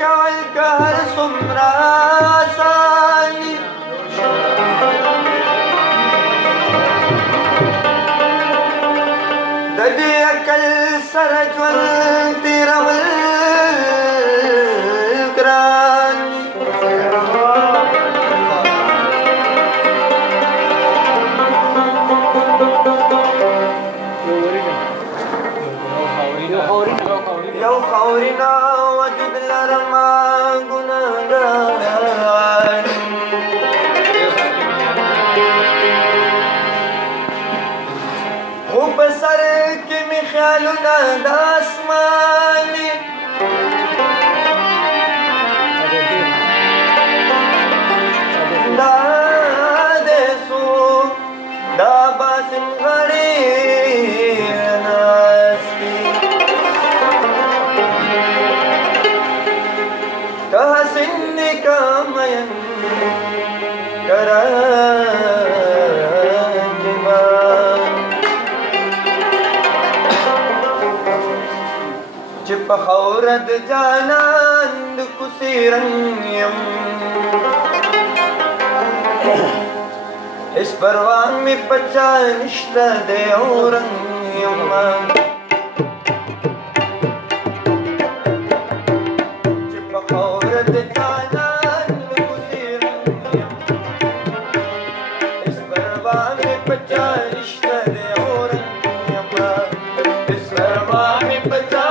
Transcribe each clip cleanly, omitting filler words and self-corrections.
کول که هر څومره آسان دي د دې عقل سره ژوند تېرول ګران دي یو خاورینا وجود لرما ګناهګار خو په سر کې مې خیالونه د اسمان دي دا دې څوک دا باسم غړي ناستي که حسن دي که مین که راکبه چې په خاوره د جانان د کوڅې رنګ یم هېڅ پروا مې په چا نشته د یو رنګ یم چې په خاوره د جانان د کوڅې رنګ یم هېڅ پروا مې په چا نشته د یو رنګ یم هېڅ پروا مې په چا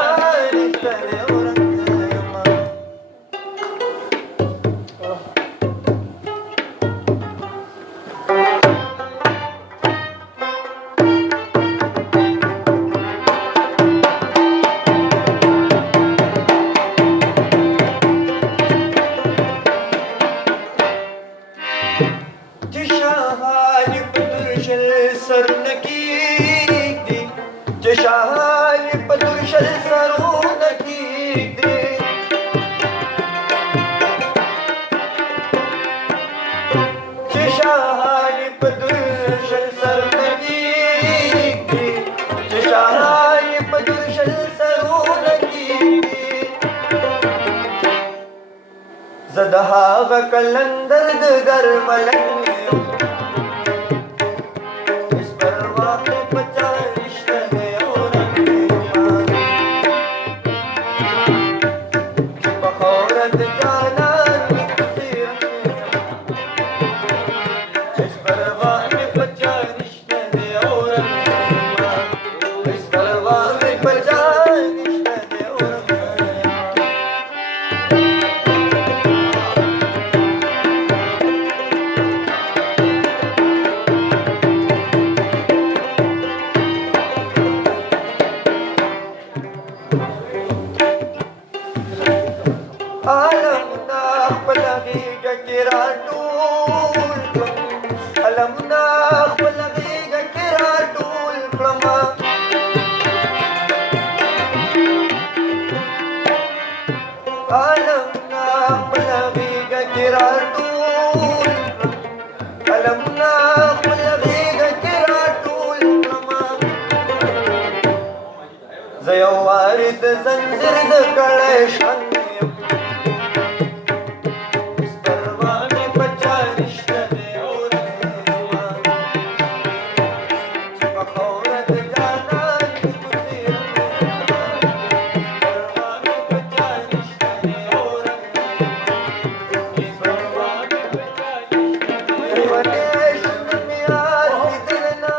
شاهاني په درشل سرونه کېږدي چې شاهاني په درشل سرونه کېږدي چې شاهاني په درشل سرونه کېږدي زه د هغه کلندر د درملنګ یم زه یو وارې د زنځیر د کړی شان یم هېڅ پروا مې په چا نشته د یو رنګ یم چې په خاوره د جانان د کوڅې رنګ یم هېڅ پروا مې په چا نشته د یو رنګ یم هېڅ پروا مې په چا نشته د یو رنګ یم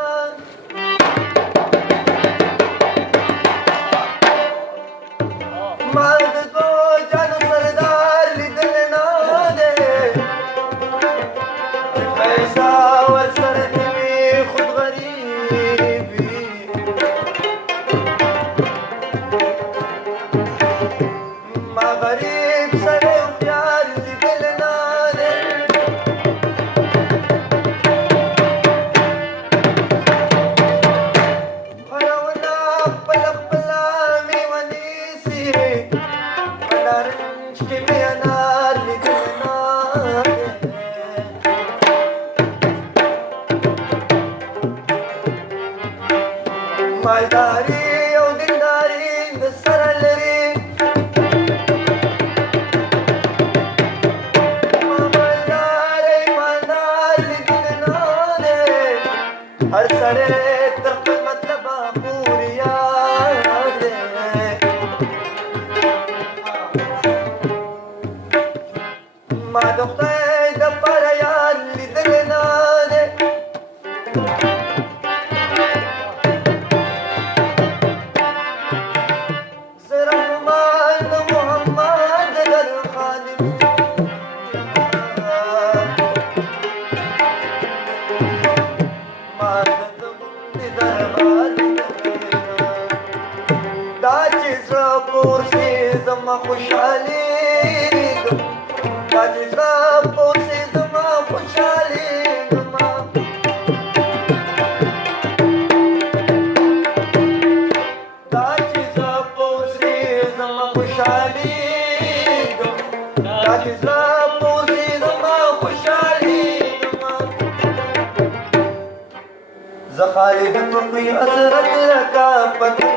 مالداري او دینداري د سره لري سړی تر خپل مطلبه پورې یار دی ما د خدای دپاره یار لیدلی نه دی زه رحمان د محمد در خادم ما د ده غوندې دربار دا چې زړه پور سي زما خوشحالېږم دا چې زړه پور سي زما خوشحالېږم دا چې زړه پور سي زما خوشحالېږم دا چې زړه پور سي زما خوشحالېږم زه خالد په کوی حسرت لکه پتنګ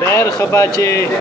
Merhaba Ci.